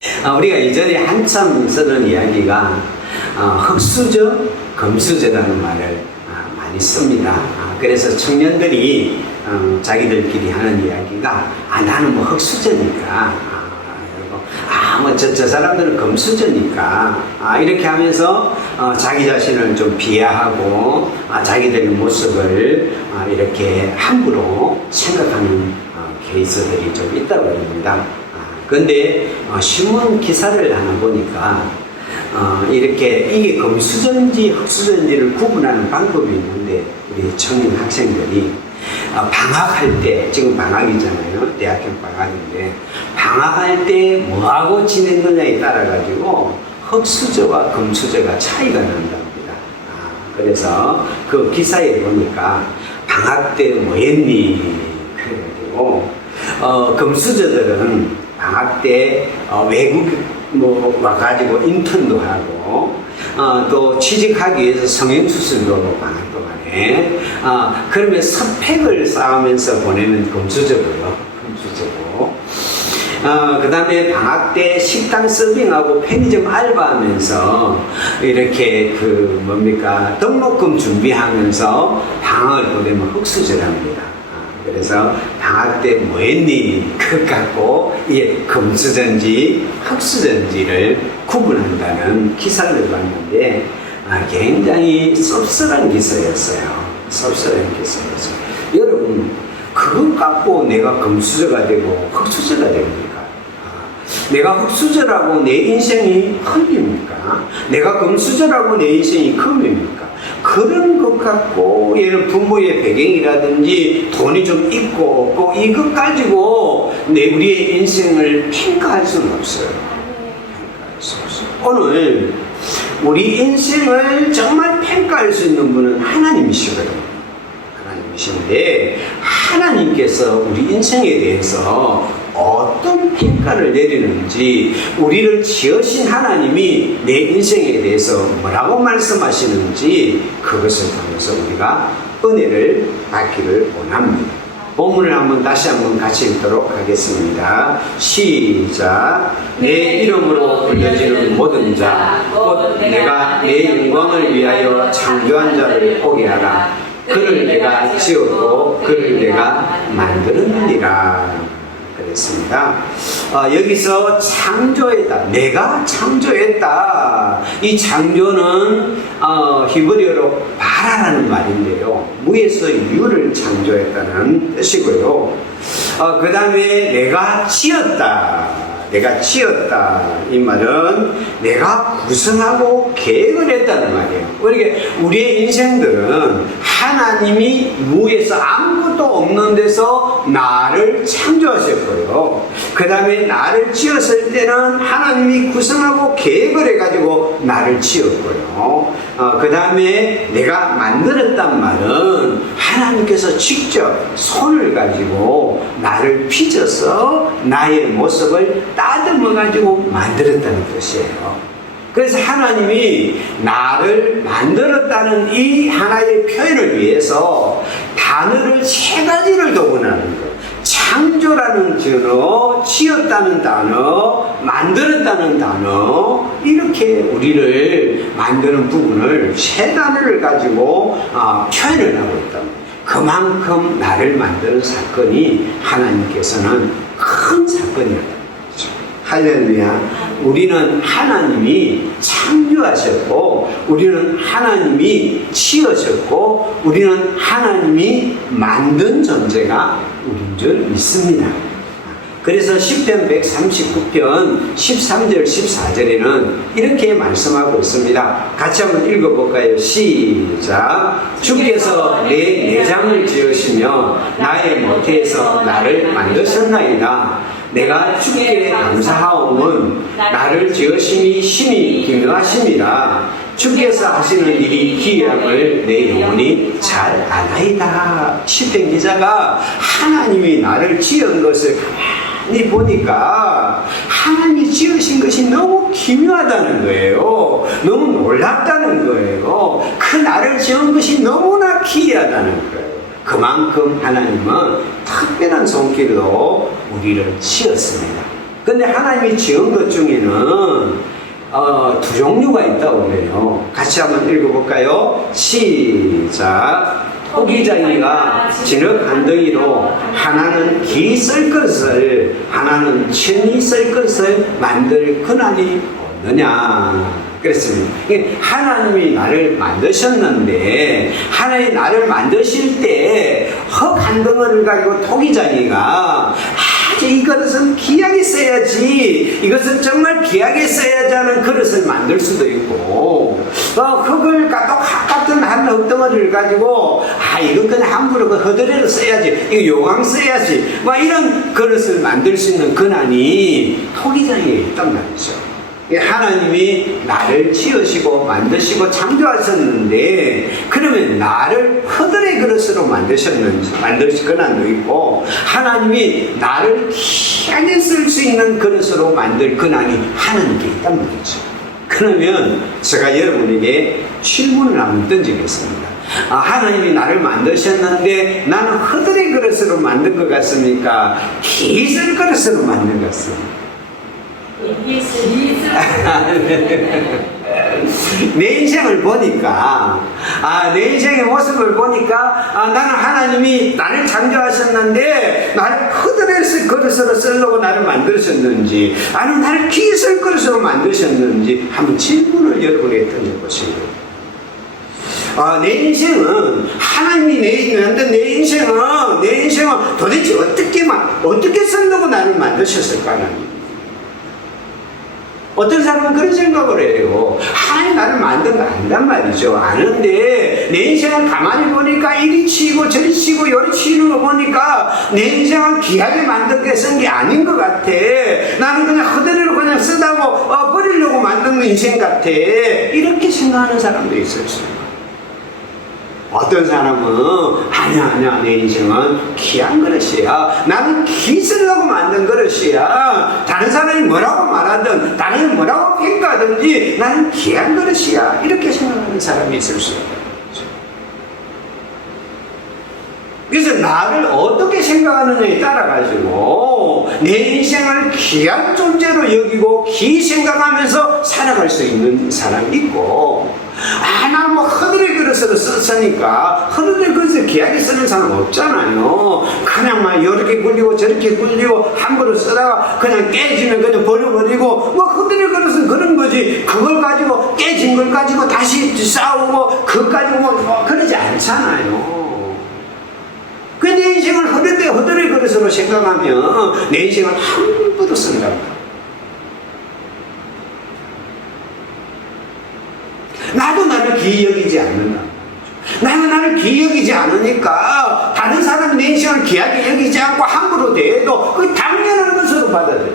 우리가 예전에 한참 쓰던 이야기가 흙수저, 금수저라는 말을 많이 씁니다. 그래서 청년들이 자기들끼리 하는 이야기가 나는 뭐 흙수저니까 저 사람들은 금수저니까 이렇게 하면서 자기 자신을 좀 비하하고 자기들의 모습을 이렇게 함부로 생각하는 케이스들이 좀 있다고 합니다. 그런데 신문 기사를 하나 보니까 이렇게 이게 금수저인지 흙수저인지를 구분하는 방법이 있는데 우리 청년 학생들이 방학할 때, 지금 방학이잖아요. 대학교 방학인데 방학할 때 뭐하고 지냈느냐에 따라 가지고 흙수저와 금수저가 차이가 난답니다. 그래서 그 기사에 보니까 방학 때 뭐 했니? 그래가지고 금수저들은 방학 때 외국 뭐 와가지고 인턴도 하고 또 취직하기 위해서 성형수술도 방학 동안에 그러면 스펙을 쌓으면서 보내는 금수저고요. 금수저고 그 다음에 방학 때 식당 서빙하고 편의점 알바하면서 이렇게 등록금 준비하면서 방학을 보내면 흙수저랍니다. 그래서 방학 때 뭐 했니? 그것 갖고 이게 금수저인지 흙수저인지를 구분한다는 기사를 봤는데 굉장히 씁쓸한 기사였어요. 씁쓸한 기사였어요. 여러분, 그것 갖고 내가 금수저가 되고 흙수저가 됩니까? 내가 흙수저라고 내 인생이 흙입니까? 내가 금수저라고 내 인생이 금입니까? 그런 것 갖고 예를 부모의 배경이라든지 돈이 좀 있고 없고 이것 가지고 우리의 인생을 평가할 수는 없어요. 평가할 수 없어요. 오늘 우리 인생을 정말 평가할 수 있는 분은 하나님이시거든요. 하나님이신데 하나님께서 우리 인생에 대해서 어떤 평가를 내리는지 우리를 지으신 하나님이 내 인생에 대해서 뭐라고 말씀하시는지 그것을 통해서 우리가 은혜를 받기를 원합니다. 본문을 다시 한번 같이 읽도록 하겠습니다. 시작. 내 이름으로 불려지는 모든 자 곧 내가 내 영광을 위하여 창조한 자를 보게 하라. 그를 내가 지었고 그를 내가 만들었느니라. 그랬습니다. 여기서 창조했다. 내가 창조했다. 이 창조는 히브리어로 바라라는 말인데요. 무에서 유를 창조했다는 뜻이고요. 그 다음에 내가 지었다. 내가 지었다. 이 말은 내가 구성하고 계획을 했다는 말이에요. 그러니까 우리의 인생들은 하나님이 무에서 아무것도 없는 데서 나를 창조하셨고요. 그 다음에 나를 지었을 때는 하나님이 구성하고 계획을 해가지고 나를 지었고요. 그 다음에 내가 만들었단 말은 하나님께서 직접 손을 가지고 나를 빚어서 나의 모습을 따듬어 가지고 만들었다는 뜻이에요. 그래서 하나님이 나를 만들었다는 이 하나의 표현을 위해서 단어를 3가지를 동원하는 거예요. 창조라는 단어, 지었다는 단어, 만들었다는 단어, 이렇게 우리를 만드는 부분을 3단어를 가지고 표현을 하고 있다. 그만큼 나를 만드는 사건이 하나님께서는 큰 사건이었다. 할렐루야. 우리는 하나님이 창조하셨고 우리는 하나님이 지으셨고 우리는 하나님이 만든 존재가 우린 줄 믿습니다. 그래서 시편 139편 13절 14절에는 이렇게 말씀하고 있습니다. 같이 한번 읽어볼까요? 시작. 주께서 내 내장을 지으시며 나의 모태에서 나를 만드셨나이다. 내가 주께 감사하오면 나를 지으심이 심히 기묘하심이라. 주께서 하시는 일이 기이함을 내 영혼이 잘 아나이다. 시편 기자가 하나님이 나를 지은 것을 가만히 보니까 하나님이 지으신 것이 너무 기묘하다는 거예요. 너무 놀랍다는 거예요. 그 나를 지은 것이 너무나 기이하다는 거예요. 그만큼 하나님은 특별한 손길로 우리를 지었습니다. 근데 하나님이 지은 것 중에는 두 종류가 있다고 그래요. 같이 한번 읽어볼까요? 시작. 토기장이가 진흙 한덩이로 하나는 기 쓸 것을 하나는 천이 쓸 것을 만들 권한이 없느냐 그랬습니다. 하나님이 나를 만드셨는데 하나님이 나를 만드실 때 흙 한 덩어리를 가지고 토기장이가 이 그릇은 귀하게 써야지, 이것은 정말 귀하게 써야지 하는 그릇을 만들 수도 있고, 흙을 똑같은 한 흙덩어리를 가지고 이건 그냥 함부로 허드레로 써야지, 이거 요강 써야지, 이런 그릇을 만들 수 있는 권한이 토기장에 있단 말이죠. 하나님이 나를 지으시고 만드시고 창조하셨는데, 그러면 나를 허들의 그릇으로 만드셨는지 만드실 권한도 있고, 하나님이 나를 귀하게 쓸 수 있는 그릇으로 만들 권한이 하나님께 있단 말이죠. 그러면 제가 여러분에게 질문을 한번 던지겠습니다. 하나님이 나를 만드셨는데 나는 허들의 그릇으로 만든 것 같습니까? 기술 그릇으로 만든 것 같습니까? 내 인생을 보니까, 내 인생의 모습을 보니까, 나는 하나님이 나를 창조하셨는데 나를 허드렛 그릇으로 쓰려고 나를 만드셨는지, 아니면 나를 기술 그릇으로 만드셨는지 한번 질문을 여러분에게 던져보시고, 내 인생은 하나님이 내 인생은 도대체 어떻게 쓰려고 나를 만드셨을까? 하나님, 어떤 사람은 그런 생각을 해요. 하나님 나를 만든 거 아니란 말이죠. 아는데 내 인생을 가만히 보니까 이리 치고 저리 치고 요리 치는 거 보니까 내 인생을 귀하게 만든 게 쓴 게 아닌 것 같아. 나는 그냥 허드레로 그냥 쓰다고 버리려고 만든 인생 같아. 이렇게 생각하는 사람도 있었어요. 어떤 사람은 아니야 내 인생은 귀한 그릇이야, 나는 기 쓰려고 만든 그릇이야, 다른 사람이 뭐라고 말하든 다른 사람이 뭐라고 평가하든지 나는 귀한 그릇이야, 이렇게 생각하는 사람이 있을 수 있어요. 그래서 나를 어떻게 생각하느냐에 따라 가지고 내 인생을 귀한 존재로 여기고 귀 생각하면서 살아갈 수 있는 사람이 있고, 나는 허드렛 그릇으로 썼으니까 허드렛 그릇을 귀하게 쓰는 사람 없잖아요. 그냥 이렇게 굴리고 저렇게 굴리고 함부로 쓰다가 그냥 깨지면 그냥 버려버리고, 허드렛 그릇은 그런 거지, 그걸 가지고 깨진 걸 가지고 다시 싸우고 그것 가지고 그러지 않잖아요. 내 인생을 허드렛 그릇으로 생각하면 내 인생을 함부로 쓴다. 나도 나를 귀히 여기지 않는다. 나는 나를 귀히 여기지 않으니까 다른 사람이 내 인생을 귀하게 여기지 않고 함부로 대해도 그게 당연한 것으로 받아들여.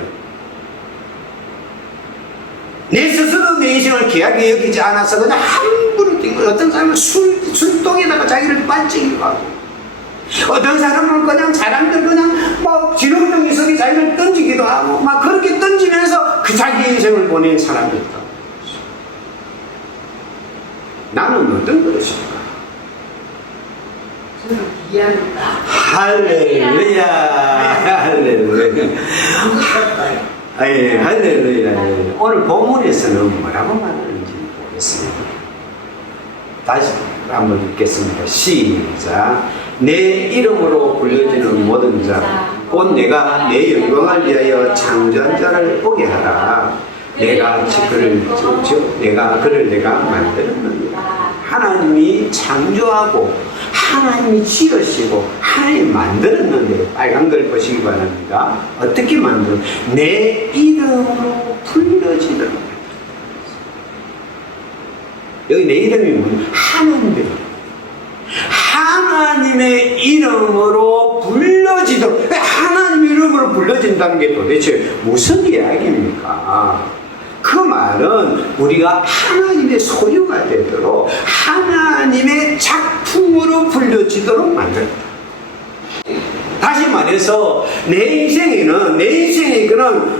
내 스스로 내 인생을 귀하게 여기지 않아서 그냥 함부로 뛴 거예요. 어떤 사람은 술독에다가 자기를 반짝이고 하고, 어떤 사람은 그냥 사람들 그냥 지렁덩이 속에 자기를 던지기도 하고 그렇게 던지면서 자기 인생을 보낸 사람이 있다. 나는 어떤 것일까? 저는 귀한 할렐루야, 할렐루야. 할렐루야. 오늘 본문에서는 뭐라고 말하는지 보겠습니다. 다시 한번 읽겠습니다. 시작. 내 이름으로 불려지는 모든 자, 곧 내가 내 영광을 위하여 창조한 자를 오게 하라. 내가 그를 만들었느니라. 하나님이 창조하고 하나님이 지으시고 하나님이 만들었는데, 빨간 걸 보시기 바랍니다. 어떻게 만들어? 내 이름으로 불려지도록. 여기 내 이름이 뭐냐? 하나님의 이름으로 불려지도록. 하나님 이름으로 불려진다는 게 도대체 무슨 이야기입니까? 그 말은 우리가 하나님의 소유가 되도록 하나님의 작품으로 불려지도록 만든다. 다시 말해서 내 인생에는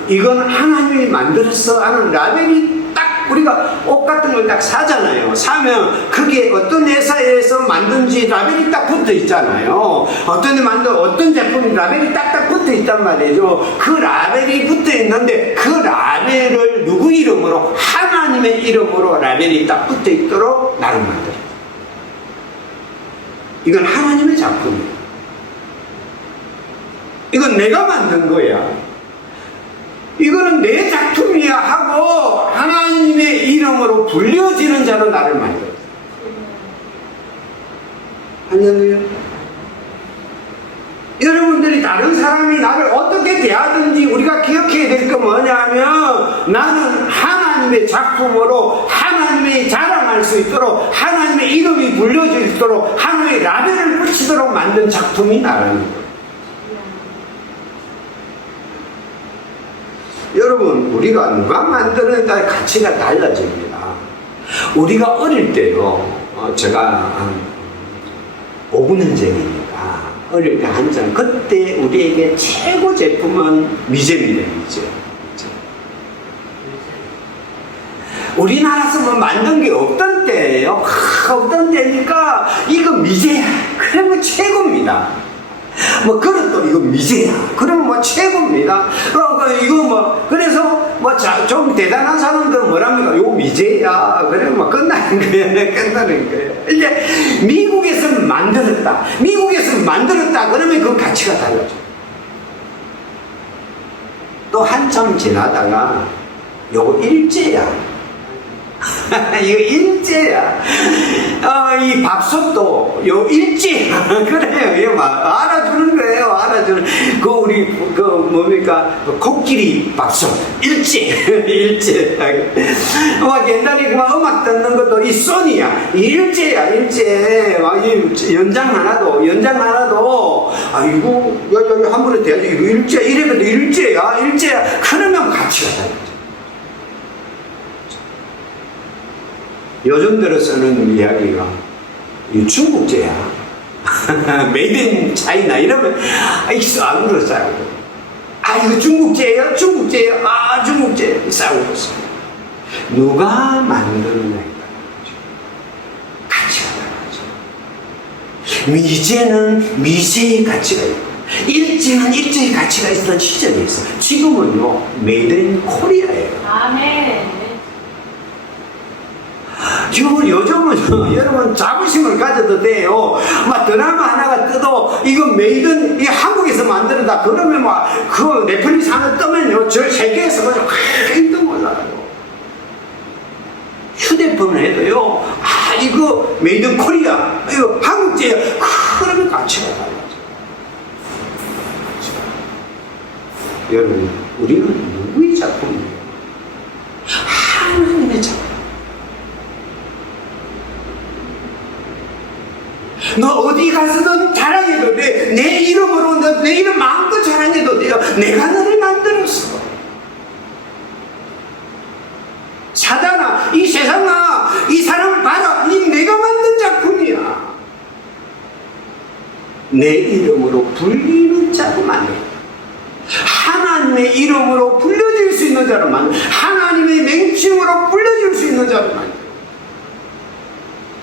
이건 하나님이 만들었어 하는 라벨이 딱, 우리가 옷 같은 걸 딱 사잖아요. 사면 그게 어떤 회사에서 만든지 라벨이 딱 붙어 있잖아요. 어떤 제품이 라벨이 딱딱 붙어 있단 말이죠. 그 라벨이 붙어 있는데 그 라벨을 누구 이름으로? 하나님의 이름으로 라벨이 딱 붙어 있도록 나를 만들었다. 이건 하나님의 작품이야. 이건 내가 만든 거야. 이거는 내 작품이야 하고 하나님의 이름으로 불려지는 자로 나를 만들었다. 할렐루야. 여러분들이 다른 사람이 나를 어떻게 대하든지 우리가 기억해야 될 건 뭐냐면 나는 하나님의 작품으로 하나님이 자랑할 수 있도록 하나님의 이름이 불려질 수 있도록 하나님의 라벨을 붙이도록 만든 작품이 나라는 거예요. 여러분, 우리가 누가 만드는가의 가치가 달라집니다. 우리가 어릴 때요, 제가 한 5년 전이니까 어릴 때 한참 그때 우리에게 최고 제품은 미제입니다. 미제. 우리나라에서 뭐 만든 게 없던 때예요. 없던 때니까 이거 미제야. 그러면 최고입니다. 뭐 그릇도 이거 미제야. 그러면 뭐 최고입니다. 이거 뭐 그래서 뭐 좀 대단한 사람들은 뭐랍니까? 이거 미제야. 그러면 뭐 끝나는 거예요. 끝나는 거예요. 이제 미국에서 만들었다. 미국에서 만들었다. 그러면 그 가치가 달라져. 또 한참 지나다가 요거 일제야. 이거 일제야. 이 밥솥도 요 일제야. 그래요. 이거 막 알아주는 거예요. 알아주는. 우리 뭡니까? 코끼리 밥솥 일제. 일제. 막 옛날에 그만 음악 듣는 것도 이 소니야. 일제야. 일제. 이 연장 하나도 이거 한 번에 돼야지. 이거 일제. 이래도 일제야. 일제야. 그러면 가치가 달라. 요즘 들어 쓰는 이야기가 이 중국제야. 메이드 인 차이나 이러면 싸우고 싸우고. 이거 중국제예요? 중국제예요? 중국제 싸우고 있어. 누가 만드느냐에 가치가 달라져. 미제는 미제의 가치가 있고 일제는 일제의 가치가 있던 시절이 있어. 지금은요 메이드 인 코리아예요. 아멘. 지금 요즘은 여러분 자부심을 가져도 돼요. 막 드라마 하나가 떠도 이거 메이든 이 한국에서 만들었다 그러면 막 그 넷플릭스 하나 뜨면요 저 세계에서 그냥 일등 올라가요. 휴대폰을 해도요 이거 메이든 코리아 이거 한국제야. 그러면 가치가 달라져. 여러분 우리는 누구의 작품이에요? 하나님의 작품. 너 어디 가서든 자랑해도 돼. 내 이름으로 내 이름 마음껏 자랑해도 돼요. 내가 너를 만들었어. 사단아, 이 세상아, 이 사람을 봐라. 이 내가 만든 작품이야. 내 이름으로 불리는 자로 만들어. 하나님의 이름으로 불려질 수 있는 자로 만들어. 하나님의 맹칭으로 불려질 수 있는 자로 만들어.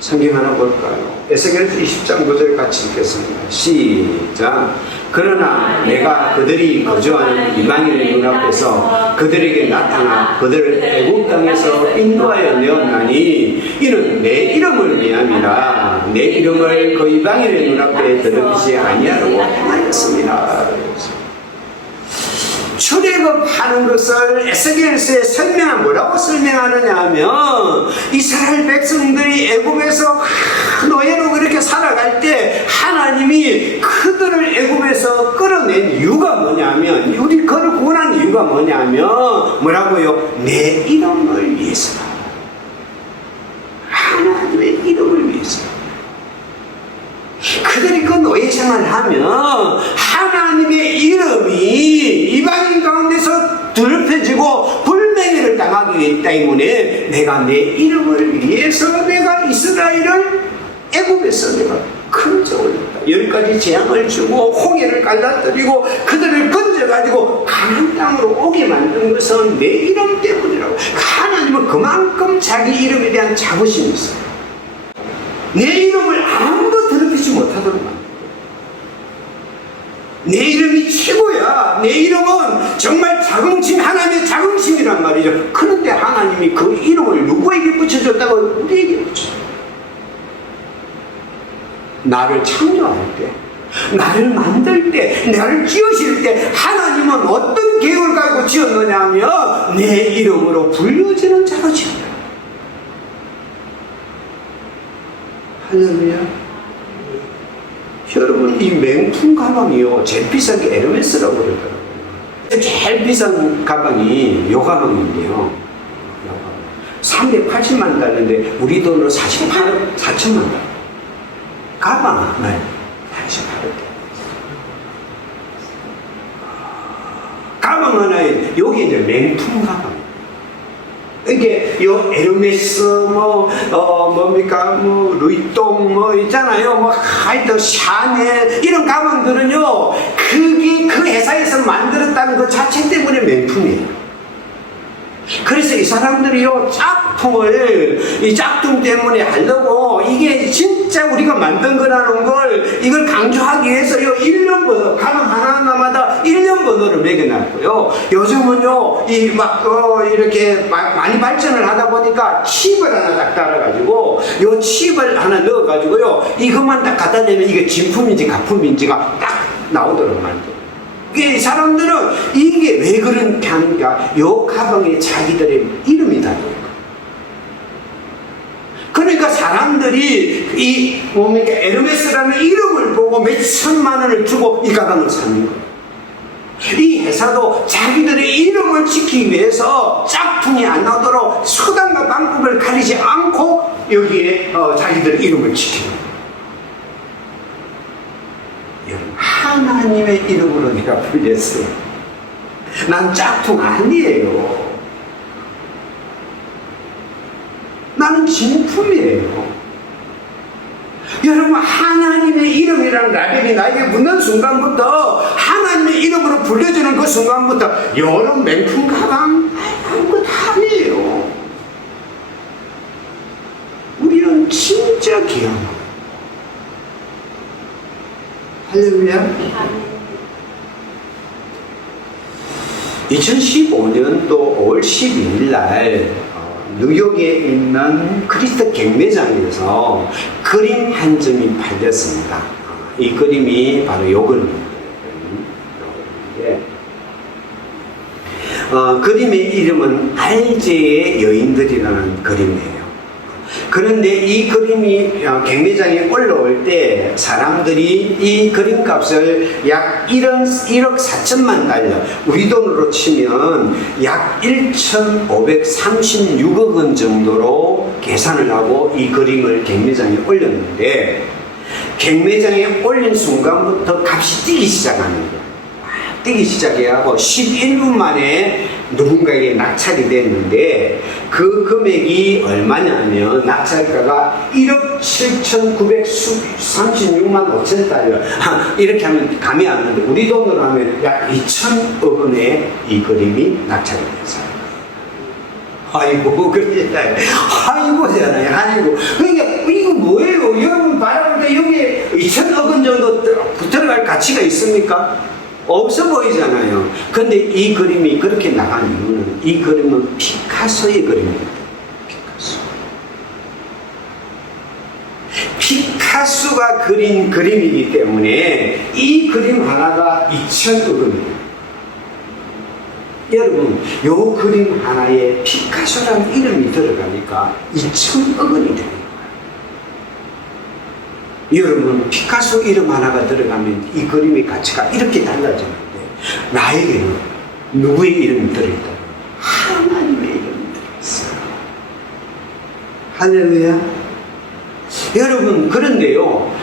성경 하나 볼까요? 에스겔서 20장 9절 같이 읽겠습니다. 시작. 그러나 내가 그들이 거주하는 이방인의 눈앞에서 그들에게 나타나 그들을 애굽 땅에서 인도하여 내었나니 이는 내 이름을 위함이라. 내 이름을 그 이방인의 눈앞에 더럽히지 아니하려고 행하였습니다. 출애굽하는 것을 에스겔서에 뭐라고 설명하느냐 하면 이스라엘 백성들이 애굽에서 노예로 그렇게 살아갈 때 하나님이 그들을 애굽에서 끌어낸 이유가 뭐냐면 우리 그를 구원한 이유가 뭐냐면 뭐라고요? 내 이름을 위해서다. 하나님의 이름을 위해서. 그들이 그 노예 생활을 하면 하나님의 이름이 이방인 가운데서 더럽혀지고 불명예를 당하기 때문에 내가 내 이름을 위해서 내가 이스라엘을 애굽에서 내가 큰저 올렸다. 10가지 재앙을 주고 홍해를 갈라뜨리고 그들을 건져가지고 가나안 땅으로 오게 만든 것은 내 이름 때문이라고. 하나님은 그만큼 자기 이름에 대한 자부심이 있어요. 내 이름을 아무도 더럽히지 못하도록 만들어요. 내 이름이 최고야. 내 이름은 정말 자긍심, 하나님의 자긍심이란 말이죠. 그런데 하나님이 그 이름을 누구에게 붙여줬다고? 우리에게 붙여줬다. 나를 창조할 때, 나를 만들 때, 나를 지으실 때 하나님은 어떤 계획을 가지고 지었느냐 하면 내 이름으로 불려지는 자로 지었다. 할렐루야. 여러분, 이 명품 가방이요, 제일 비싼 게 에르메스라고 그러더라고요. 제일 비싼 가방이 요 가방인데요, 380만 달러인데 우리 돈으로 48억 4천만 달러. 가방, 네, 48억. 가방 하나에 여기 이제 명품 가방. 이게 요 에르메스 뭡니까 루이똥 있잖아요. 하여튼 샤넬 이런 가방들은요, 그게 그 회사에서 만들었다는 그 자체 때문에 명품이에요. 그래서 이 사람들이요, 이 짝퉁 때문에 하려고, 이게 진짜 우리가 만든 거라는 걸, 이걸 강조하기 위해서요, 1년 번호, 가방 하나하나마다 1년 번호를 매겨놨고요. 요즘은요, 이렇게 많이 발전을 하다 보니까 칩을 하나 딱 달아가지고, 요 칩을 하나 넣어가지고요, 이것만 딱 갖다 대면 이게 진품인지 가품인지가 딱 나오도록 만들어요. 이 사람들은 이게 왜 그렇게 하는가? 요 가방에 자기들의 이름이 달려요. 그러니까 사람들이 에르메스라는 이름을 보고 몇 천만 원을 주고 이 가방을 사는 거예요. 이 회사도 자기들의 이름을 지키기 위해서 짝퉁이 안 나오도록 수단과 방법을 가리지 않고 여기에 자기들의 이름을 지키는 거예요. 하나님의 이름으로 내가 불렸어. 난 짝퉁 아니에요. 나는 진품이에요. 여러분, 하나님의 이름이라는 라벨이 나에게 묻는 순간부터, 하나님의 이름으로 불려주는 그 순간부터 여러분 명품 가방 아무것도 아니에요. 우리는 진짜 귀한 거예요. 할렐루야. 2015년도 5월 12일 날 뉴욕에 있는 크리스트 경매장에서 그림 한 점이 팔렸습니다. 이 그림이 바로 요 그림입니다. 그림의 이름은 알제의 여인들이라는 그림이에요. 그런데 이 그림이 경매장에 올라올 때 사람들이 이 그림값을 약 1억 4천만 달러, 우리 돈으로 치면 약 1,536억 원 정도로 계산을 하고 이 그림을 경매장에 올렸는데, 경매장에 올린 순간부터 값이 뛰기 시작하는 거예요. 뛰기 시작해하고 11분 만에 누군가에게 낙찰이 됐는데, 그 금액이 얼마냐면 낙찰가가 1억 7,936만 5천 달러. 이렇게 하면 감이 안 오는데 우리 돈으로 하면 약 2천억 원에 이 그림이 낙찰이 됐어요. 아이고, 그러잖아요. 아이고잖아요. 아이고. 그러니까 이거 뭐예요? 여러분 바라볼 때 여기에 2천억 원 정도 들어갈 가치가 있습니까? 없어 보이잖아요. 근데 이 그림이 그렇게 나간 이유는, 이 그림은 피카소의 그림입니다. 피카소가 그린 그림이기 때문에 이 그림 하나가 2천억 원입니다. 여러분, 요 그림 하나에 피카소라는 이름이 들어가니까 2천억 원이 됩니다. 여러분, 피카소 이름 하나가 들어가면 이 그림의 가치가 이렇게 달라지는데, 나에게는 누구의 이름이 들어있다? 하나님의 이름이 들어있어요. 할렐루야. 여러분, 그런데요,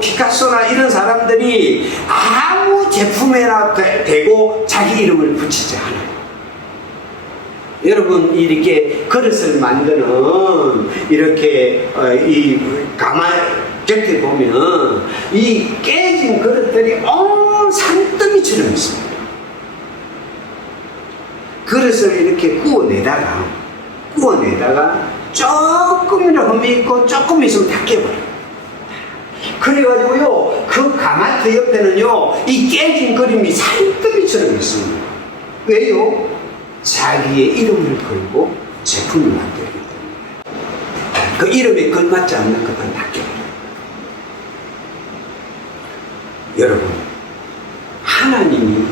피카소나 이런 사람들이 아무 제품에나 대고 자기 이름을 붙이지 않아요. 여러분, 이렇게 그릇을 만드는 이렇게 이 가마 곁에 보면 이 깨진 그릇들이 산더미처럼 있습니다. 그릇을 이렇게 구워내다가 조금이라도 흠이 있고 조금 있으면 다 깨버려요. 그래가지고요, 그 가마트 옆에는요, 이 깨진 그림이 살뜰이처럼 있습니다. 왜요? 자기의 이름을 걸고 제품을 만들기 때문에. 그 이름에 걸맞지 않는 것은 낚여버려요. 여러분, 하나님이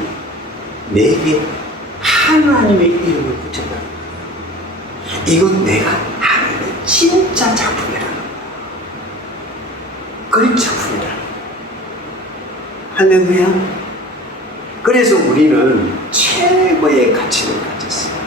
내게 하나님의 이름을 붙였다는 거예요. 이건 내가 하나님의 진짜 작품이라는 거예요. 그림 작품이라는 거예요. 할렐루야. 그래서 우리는 최고의 가치를 가졌어요.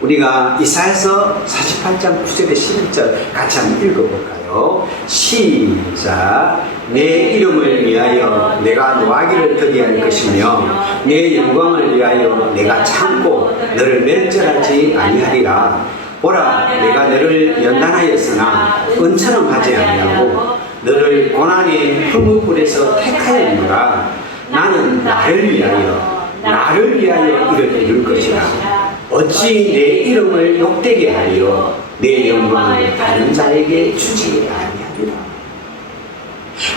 우리가 이사야서 48장 9절에 11절 같이 한번 읽어볼까요? 시작. 내 이름을 위하여 내가 노하기를 더디할 것이며 내 영광을 위하여 내가 참고 너를 멸절하지 아니하리라. 보라, 내가 너를 연단하였으나 은처럼 하지 아니하고 너를 고난의 풀무불에서 택하였노라. 나는 나를 위하여 이를 이룰 것이라. 어찌 내 이름을 욕되게 하여 내 영광을 다른 자에게 주지 아니하리라.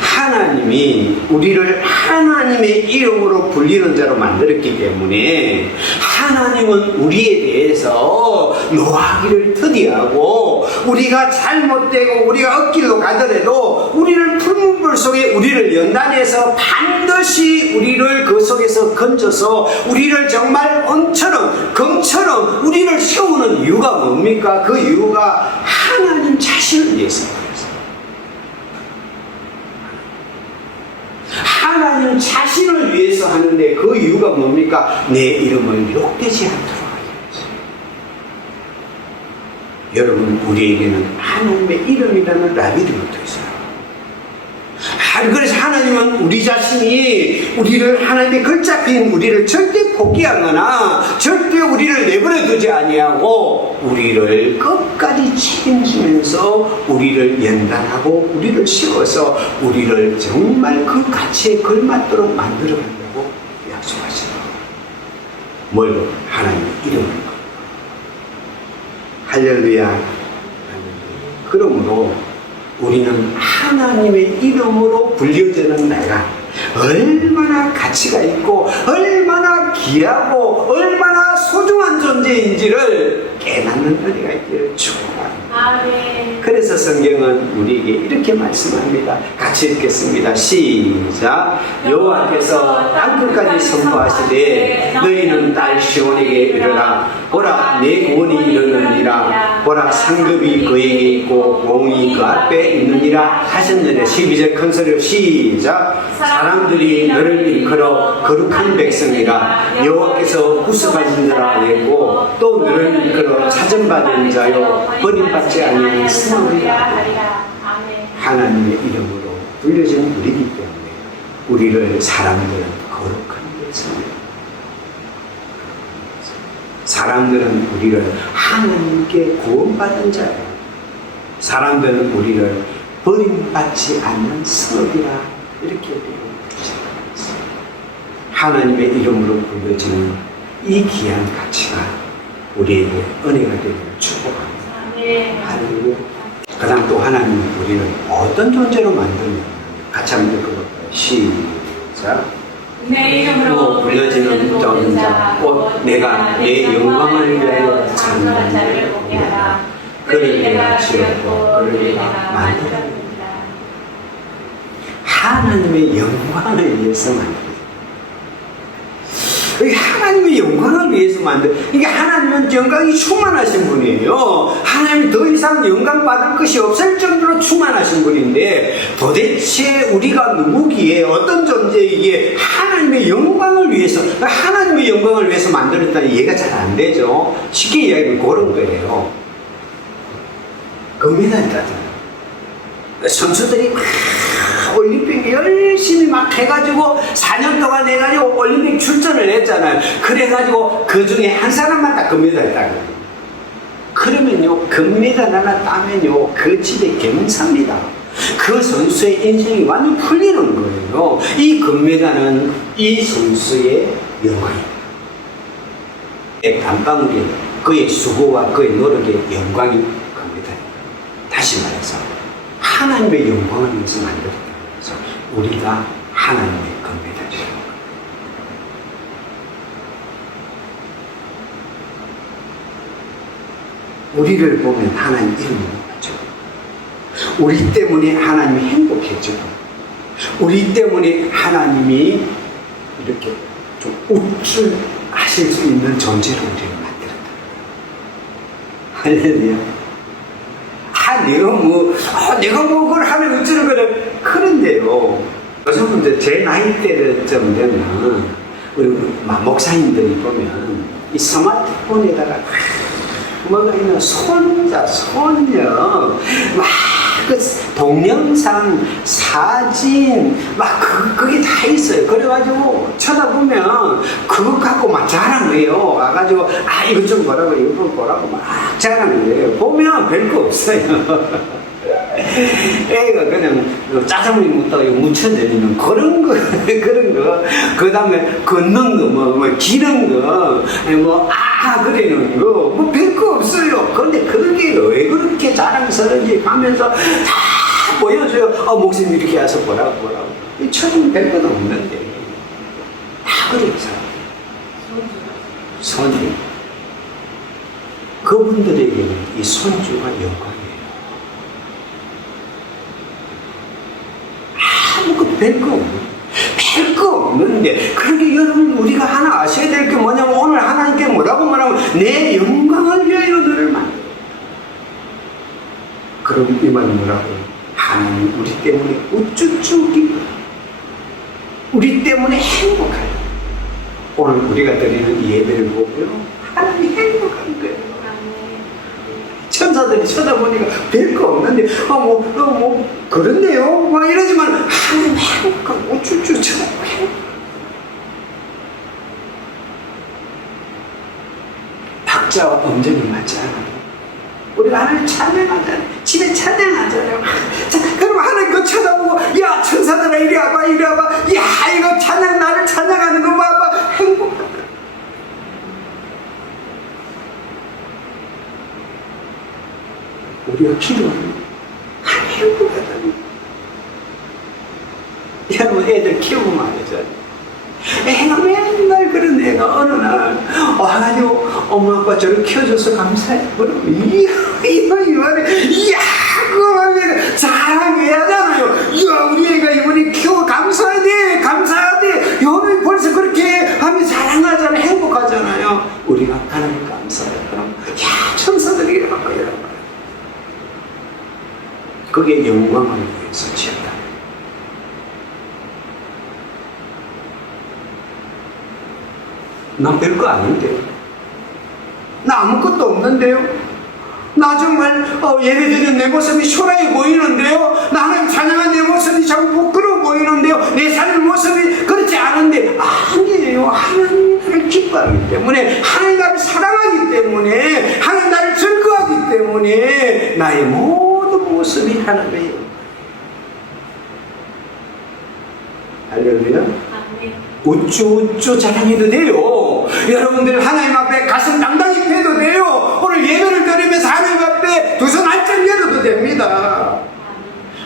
하나님이 우리를 하나님의 이름으로 불리는 자로 만들었기 때문에 하나님은 우리에 대해서 노하기를 더디하고 우리가 잘못되고 우리가 엇길로 가더라도 우리를 풀문불 속에 우리를 연단해서 반드시 우리를 그 속에서 건져서 우리를 정말 은처럼 금처럼 우리를 세우는 이유가 뭡니까? 그 이유가 하나님 자신을 위해서. 하나님 자신을 위해서 하는데 그 이유가 뭡니까? 내 이름을 욕되지 않도록 하기 위해서. 여러분, 우리에게는 하나님의 이름이라는 라비드부터 있어요. 그래서 하나님은 우리 자신이 우리를 하나님의 걸잡힌 우리를 절대 포기하거나 절대 우리를 내버려 두지 아니하고 우리를 끝까지 책임지면서 우리를 연단하고 우리를 세워서 우리를 정말 그 가치에 걸맞도록 만들어 간다고 약속하시고 뭘? 하나님의 이름을 걸고. 할렐루야. 그러므로 우리는 하나님의 이름으로 불려지는 내가 얼마나 가치가 있고 얼마나 귀하고 얼마나 소중한 존재인지를 깨닫는 은혜가 있기를 축원합니다. 그래서 성경은 우리에게 이렇게 말씀합니다. 같이 읽겠습니다. 시작. 여호와께서 땅끝까지 선포하시되 너희는 딸 시온에게 이르라. 보라, 내 구원이 이르느니라. 보라, 상급이 그에게 있고 공이 그 앞에 있느니라 하셨느니라. 12절 큰 소리로 시작. 사람들이 너를 일컬어 거룩한 백성이라. 여호와께서 구속하신 자라 하였고 또 너를 일컬어 찾음받은 자요 버림받지 아니하는 스마리라. 하나님의 이름으로 불려진 우리이기 때문에 우리를 사람들은 거룩한 백성이라. 사람들은 우리를 하나님께 구원받은 자예요. 사람들은 우리를 버림받지 않는 성이라 이렇게 부르셨습니다. 하나님의 이름으로 불려지는 이 귀한 가치가 우리에게 은혜가 되기를 축복합니다. 할렐루야. 그 다음 또 하나님은 우리를 어떤 존재로 만드느냐 같이 한번 읽어볼까요? 시작. 내 이름으로 불려지는 존자 곧 내가 내 영광을 위하여 찬양하는 자를 보게 하라. 그를 내가 지었고 그를 내가 만들었느니라. 하나님의 영광을 위해서 만듭니다. 하나님의 영광을 위해서 이게 하나님은 영광이 충만하신 분이에요. 하나님이 더 이상 영광 받을 것이 없을 정도로 충만하신 분인데 도대체 우리가 누구기에 어떤 존재이기에 하나님의 영광을 위해서 하나님의 영광을 위해서 만들었다니 이해가 잘 안 되죠. 쉽게 이야기하면 그런 거예요. 금메달이라잖아요. 선수들이 막 올림픽 열심히 막 해가지고 4년 동안 해가지고 올림픽 출전을 했잖아요. 그래가지고 그 중에 한 사람만 딱 금메달 따거든요. 그러면요 금메달 하나 따면요 그 집에 경사입니다. 그 선수의 인생이 완전 풀리는 거예요. 이 금메달은 이 선수의 영광입니다. 단방울이 그의 수고와 그의 노력의 영광이 금메달입니다. 다시 말해서 하나님의 영광을 위해서 만들었다. 그래서 우리가 하나님의 건배자죠. 우리를 보면 하나님 이름을 보죠. 우리 때문에 하나님이 행복해져. 우리 때문에 하나님이 이렇게 좀 우쭐하실 수 있는 존재로 우리를 만들었다. 할렐루야. 내가 뭐 그걸 하면 어쩌는 거는 그런데요. 요즘은 이제 제 나이 때쯤 되면 우리 목사님들이 보면 이 스마트폰에다가 뭐가 있는 손자, 손녀, 그 동영상, 사진, 그게 다 있어요. 그래가지고 쳐다보면 그거 갖고 막 자랑해요. 와가지고, 이거 좀 보라고, 이거 좀 보라고 막 자랑을 해요. 보면 별거 없어요. 애가 그냥 짜장면 묻다가 묻혀내리는 그런 거, 그 다음에 걷는 거, 기는 거, 그리는 거, 별거 없어요. 그런데 그게 왜 그렇게 자랑스러운지 하면서 다 보여줘요. 목사님 이렇게 와서 보라고. 이 처음 별거도 없는데. 다 그랬어요. 손주. 그분들에게는 이 손주가 영광이에요. 별거 없는데, 그렇게 여러분 우리가 하나 아셔야 될 게 뭐냐면, 오늘 하나님께 뭐라고 말하면, 내 영광을 위하여 너를 만들어. 그럼 이 말은 뭐라고? 하나님 우리 때문에 우쭈쭈 기뻐. 우리 때문에 행복해요. 오늘 우리가 드리는 이 예배를 보고요, 하나님 행복한 거예요. 천사들이 쳐다보니까 별거 없는데, 그런데요? 막 이러지만, 하나님 행복하고, 우쭈쭈 쳐다보고. 박자와 음정이 맞지 않아요. 우리가 하나님 찬양하잖아요. 집에 찬양하잖아요. 자, 그럼 하나님 그거 쳐다보고, 야, 천사들아, 이리 와봐. 야, 이거 나를 찬양하는 거 봐봐. 행복하다. 우리가 기도하는 행복하다니. 여러분 애들 키우고 말이죠. 애가 맨날 그런 애가 어느 날 와가지고 엄마 아빠 저를 키워줘서 감사해. 그러고 이야 그거 하면 자랑해야 하잖아요. 이야 우리 애가 이번에 키워 감사하대. 여러분 벌써 그렇게 하면 자랑하잖아요. 행복하잖아요. 우리가 하나님 감사해요. 그럼 야 천사들이 이러고 그게 영광을 위해서 지었다. 나 별거 아닌데요. 나 아무것도 없는데요. 나 정말 예배드리는 내 모습이 초라해 보이는데요. 나 하나님 찬양한 내 모습이 참 부끄러워 보이는데요. 내 삶의 모습이 그렇지 않은데 아니에요. 하나님 나를 기뻐하기 때문에, 하나님 나를 사랑하기 때문에, 하나님 나를 즐거워하기 때문에 나의 모든 모습이 하나님의 할렐루야. 우쭈 자랑해도 돼요. 여러분들 하나님 앞에 가슴 당당히 펴도 돼요. 오늘 예배를 드리면서 하나님 앞에 두 손 알짱 열어도 됩니다.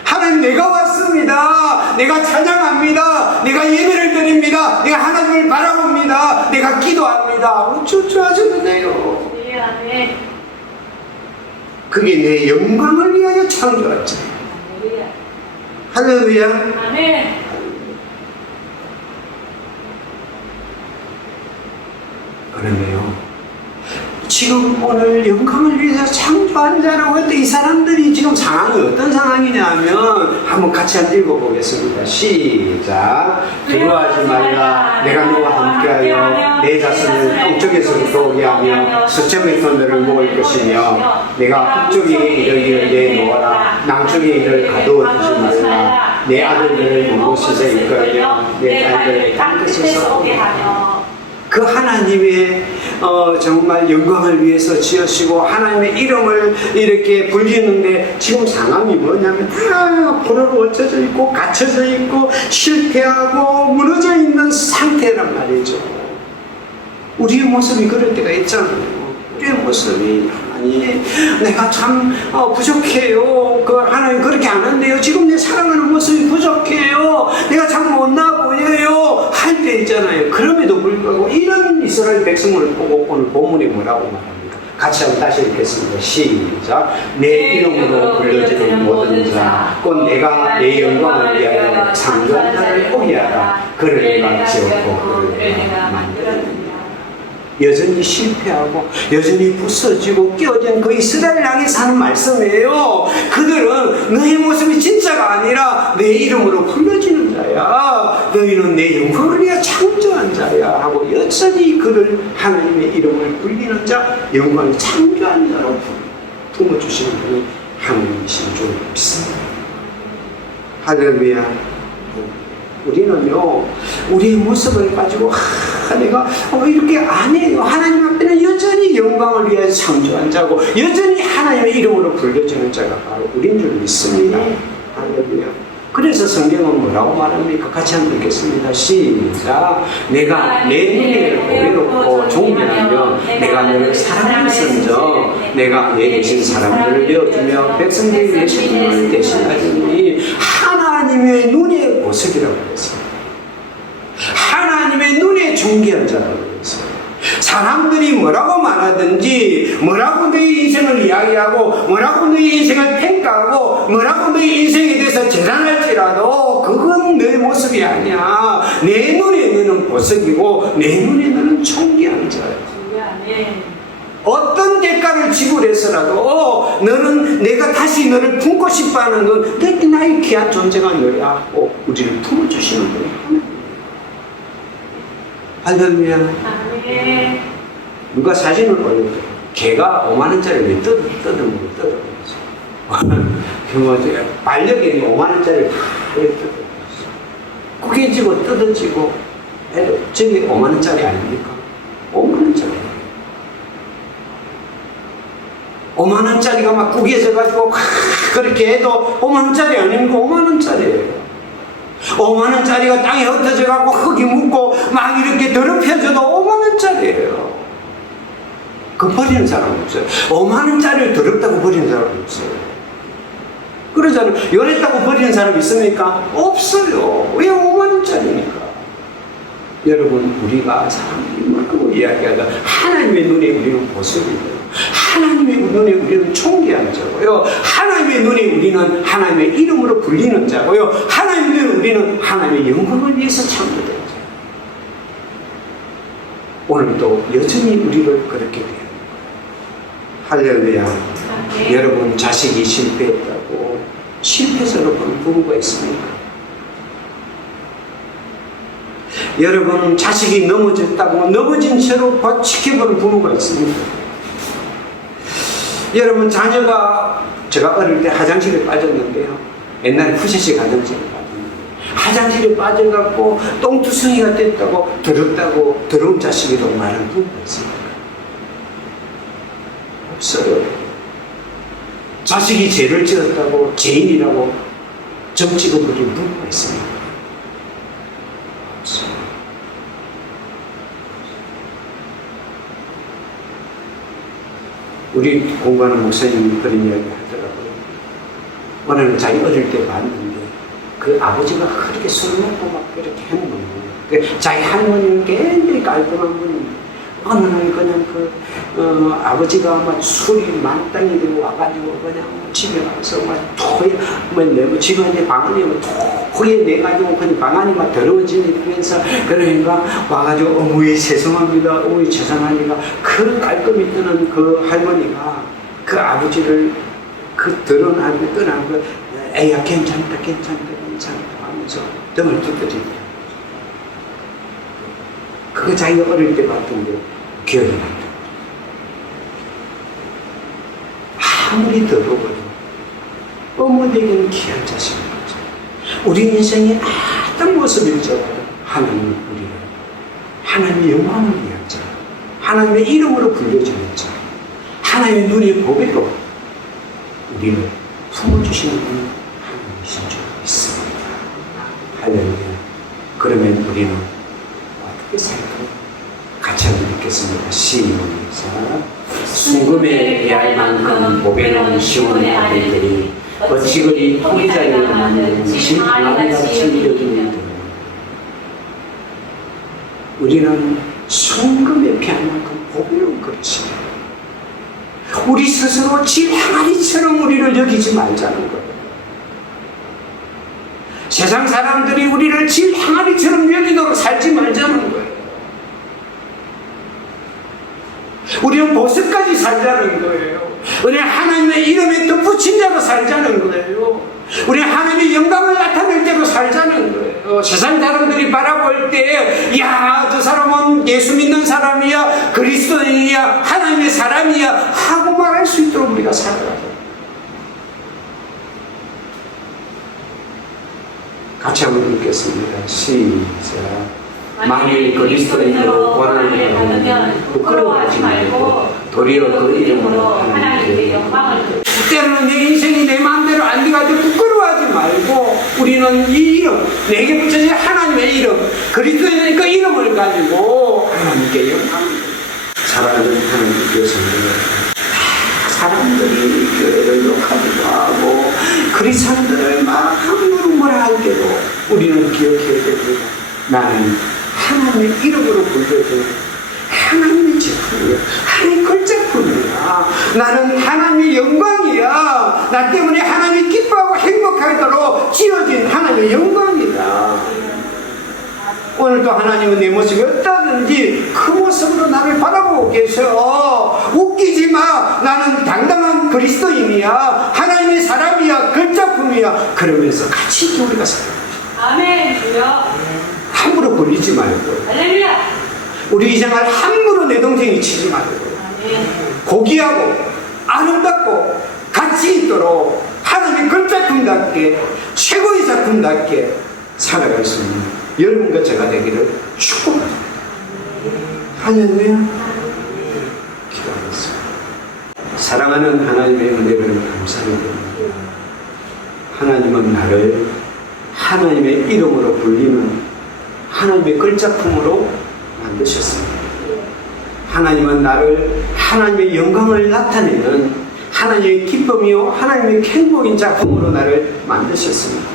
하나님 내가 왔습니다. 내가 찬양합니다. 내가 예배를 드립니다. 내가 하나님을 바라봅니다. 내가 기도합니다. 우쭈 하셔도 돼요. 그게 내 영광을 위하여 창조했죠. 할렐루야. 아멘. 그러네요. 지금 오늘 영광을 위해서 창조한 자라고 했던 이 사람들이 지금 상황이 어떤 상황이냐면 한번 같이 한번 읽어보겠습니다. 시작. 두려워하지 말라. 내가 너와 함께하여 내 자손을 동쪽에서 도우게 하며 서쪽에서 너를 모을 것이며 내가 북쪽에 이르기를 내놓아라. 남쪽에 이를 가두어 두지 말라. 내 아들들을 이곳에서 이끌며 내 딸들을 땅끝에서 오게 하며. 그 하나님의 정말 영광을 위해서 지으시고 하나님의 이름을 이렇게 불리는데 지금 상황이 뭐냐면 다 부러워져져 있고 갇혀져 있고 실패하고 무너져 있는 상태란 말이죠. 우리의 모습이 그럴 때가 있잖아요. 우리의 모습이 하나님, 내가 참 부족해요. 하나님 그렇게 안 한대요. 지금 내 살아가는 모습이 부족해요. 내가 참 못나 보여요. 할 때 있잖아요. 그럼에도 불구하고 이런 이스라엘 백성을 보고 오늘 본문이 뭐라고 말합니까? 같이 한번 다시 읽겠습니다. 시작. 내 이름으로 불러지는 모든 자, 곧 내가 내 영광을 위하여 창조한 자를 보게 하라. 그를 내가 지었고 그를 내가 만들었느니라. 여전히 실패하고 여전히 부서지고 깨어진 그 이스라엘 향해서 하는 말씀이에요. 그들은 너의 모습이 진짜가 아니라 내 이름으로 불러지는 자야. 너희는 내 영광을 위하여 창조한 자야 하고 여전히 그를 하나님의 이름을 불리는 자, 영광을 창조한 자로 품어주시는 분이 하나님이신 줄 믿습니다. 할렐루야. 우리는요, 우리의 모습을 가지고, 내가 이렇게 안 해요. 하나님 앞에는 여전히 영광을 위해 창조한 자고, 여전히 하나님의 이름으로 불려지는 자가 바로 우리인 줄 믿습니다. 할렐루야. 그래서 성경은 뭐라고 말합니까? 같이 한번 읽겠습니다. 시작. 내가 내 눈에 보이놓고 존경하며, 내가 너를 사랑하였은저, 내가 내 대신 사람들을 내어주며, 백성들이 내 신분을 대신하리니, 하나님의 눈의 모습이라고 했어요. 하나님의 눈에 존귀한 자라고 했어요. 사람들이 뭐라고 말하든지, 뭐라고 너희 인생을 이야기하고, 뭐라고 너희 인생을 평가하고, 뭐라고 너희 인생에 대해서 재단할지라도 그건 너의 모습이 아니야. 내 눈에 너는 보석이고 내 눈에 너는 존귀한 자야. 어떤 대가를 지불해서라도 너는 내가 다시 너를 품고 싶어하는 건 내 나의 귀한 존재가 너야 하고 우리를 품어주시는 분이 할렐루야. 누가 사진을 올렸대. 개가 5만원짜리 왜 뜯어먹어. 반려견이 5만원짜리 다 뜯어먹었어. 구겨지고 뜯어지고 해도 저게 5만원짜리 아닙니까? 5만원짜리. 5만원짜리가 막 구겨져가지고 그렇게 해도 5만원짜리 아닙니까? 5만원짜리예요. 5만원짜리가 땅에 흩어져가고 흙이 묻고 막 이렇게 더럽혀져도 5만원짜리예요. 그 버리는 사람 없어요. 5만원짜리를 더럽다고 버리는 사람 없어요. 그러잖아요. 요랬다고 버리는 사람 있습니까? 없어요. 왜 5만원짜리니까? 여러분, 우리가 사람들이 뭐라고 이야기하다 하나님의 눈에 우리는 보석이고요. 하나님의 눈에 우리는 존귀한 자고요. 하나님의 눈에 우리는 하나님의 이름으로 불리는 자고요. 하나님의 눈에 우리는 하나님의 영광을 위해서 창조된 자. 오늘도 여전히 우리를 그렇게 돼요. 할렐루야. 여러분, 자식이 실패했다고 실패자로 보는 부부가 있습니까? 여러분, 자식이 넘어졌다고 넘어진 채로 지켜보는 부부가 있습니까? 여러분, 자녀가, 제가 어릴 때 화장실에 빠졌는데요. 옛날에 푸시시 화장실에 빠졌는데 화장실에 빠져갖고 똥투성이가 됐다고 더럽다고 더러운 자식이라고 말하는 부부가 있습니까? 없어요. 자식이 죄를 지었다고 죄인이라고 점 찍어버린 부부가 있습니다. 없어요. 우리 공부하는 목사님이 그런 이야기 하더라고요. 오늘은 자기 어릴 때 봤는데 그 아버지가 그렇게 술 먹고 막 그렇게 하는 거예요. 자기 할머니는 굉장히 깔끔한 분입니다. 어느 날 그냥 아버지가 막 술이 만땅이 되고 와가지고 그냥 집에 가서 막 토해, 집에 이제 방안이 토해 내가지고 그냥 방안이 막 더러워지면서 그러니까 와가지고 어머니 죄송합니다. 어머니 죄송합니다. 그 깔끔히 뜨는 그 할머니가 그 아버지를 그 더러운 할머니 떠난 거 에야 괜찮다 하면서 등을 뜯어진다. 그거 자기가 어릴 때 봤던 게 기억이 난다. 아무리 더러워도 어머니에게는 귀한 자식인 거죠. 우리 인생의 어떤 모습일지라도 하나님은 우리를 하나님의 영광을 위한 자, 하나님의 이름으로 불려지는 자, 하나님의 눈의 보배로 우리를 품어주시는 분이 하나님이신 줄 믿습니다. 할렐루야. 그러면 우리는 어떻게 살까요? 같이 한번 읽겠습니다. 시작. 순금에 비할 만큼 보배로운 시온의 아들들이 어찌 그리 포기자리를 만드는지 하나같이 여기는데 우리는 순금에 비할 만큼 보배로운 것이 우리 스스로 질항아리처럼 우리를 여기지 말자는 거예요. 세상 사람들이 우리를 질항아리처럼 여기도록 살지 말자는 거예요. 우리는 보석까지 살자는 거예요. 우리는 하나님의 이름에 덧붙인 자로 살자는 거예요. 우리는 하나님의 영광을 나타낼 대로 살자는 거예요. 세상 사람들이 바라볼 때, 야, 저 사람은 예수 믿는 사람이야, 그리스도인이야, 하나님의 사람이야 하고 말할 수 있도록 우리가 살아가자. 같이 한번 읽겠습니다. 시작. 만일 그리스도인으로 고난을 받으면 부끄러워하지 말고 도리어 그 이름으로 하나님께 영광을 드리고 때로는 내 인생이 내 마음대로 안 돼가지고 부끄러워하지 말고 우리는 이 이름, 내게 붙여진 하나님의 이름, 그리스도인의 그 이름을 가지고 하나님께 영광을 드리고 사랑하는 하나님께서는 사람들이 교회를 욕하기도 하고 그리스도인들을 막 함부로 뭐라 할 때도 우리는 기억해야 됩니다. 나는 하나님의 이름으로 불려도 하나님의 제품이야. 하나님의 걸작품이야. 나는 하나님의 영광이야. 나 때문에 하나님이 기뻐하고 행복하도록 지어진 하나님의 영광이다. 오늘도 하나님은 내 모습이 어떠든지 그 모습으로 나를 바라보고 계셔. 웃기지 마. 나는 당당한 그리스도인이야. 하나님의 사람이야. 걸작품이야. 그러면서 같이 우리가 살아가자. 아멘. 주여. 함부로 걸리지 말고 할렐루야. 우리 이 생활 함부로 내 동생이 치지 말고 고귀하고 아름답고 가치 있도록 하나님의 걸작품답게 최고의 작품답게 살아갈 수 있는 여러분과 제가 되기를 축복합니다. 할렐루야. 기도하겠습니다. 사랑하는 하나님의 은혜를 감사드립니다. 하나님은 나를 하나님의 이름으로 불리는 하나님의 걸작품으로 만드셨습니다. 하나님은 나를 하나님의 영광을 나타내는 하나님의 기쁨이요 하나님의 행복인 작품으로 나를 만드셨습니다.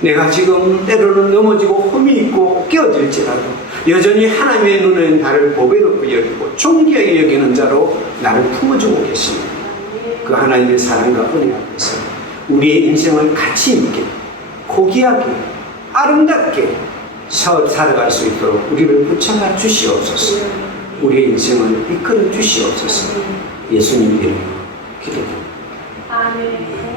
내가 지금 때로는 넘어지고 흠이 있고 깨어질지라도 여전히 하나님의 눈에 나를 보배롭고 여기고 존귀하게 여기는 자로 나를 품어주고 계십니다. 그 하나님의 사랑과 은혜 앞에서 우리의 인생을 가치 있게 고귀하게 아름답게 살아갈 수 있도록 우리를 붙잡아 주시옵소서. 우리의 인생을 이끌어 주시옵소서. 예수님 이름으로 기도합니다. 아멘.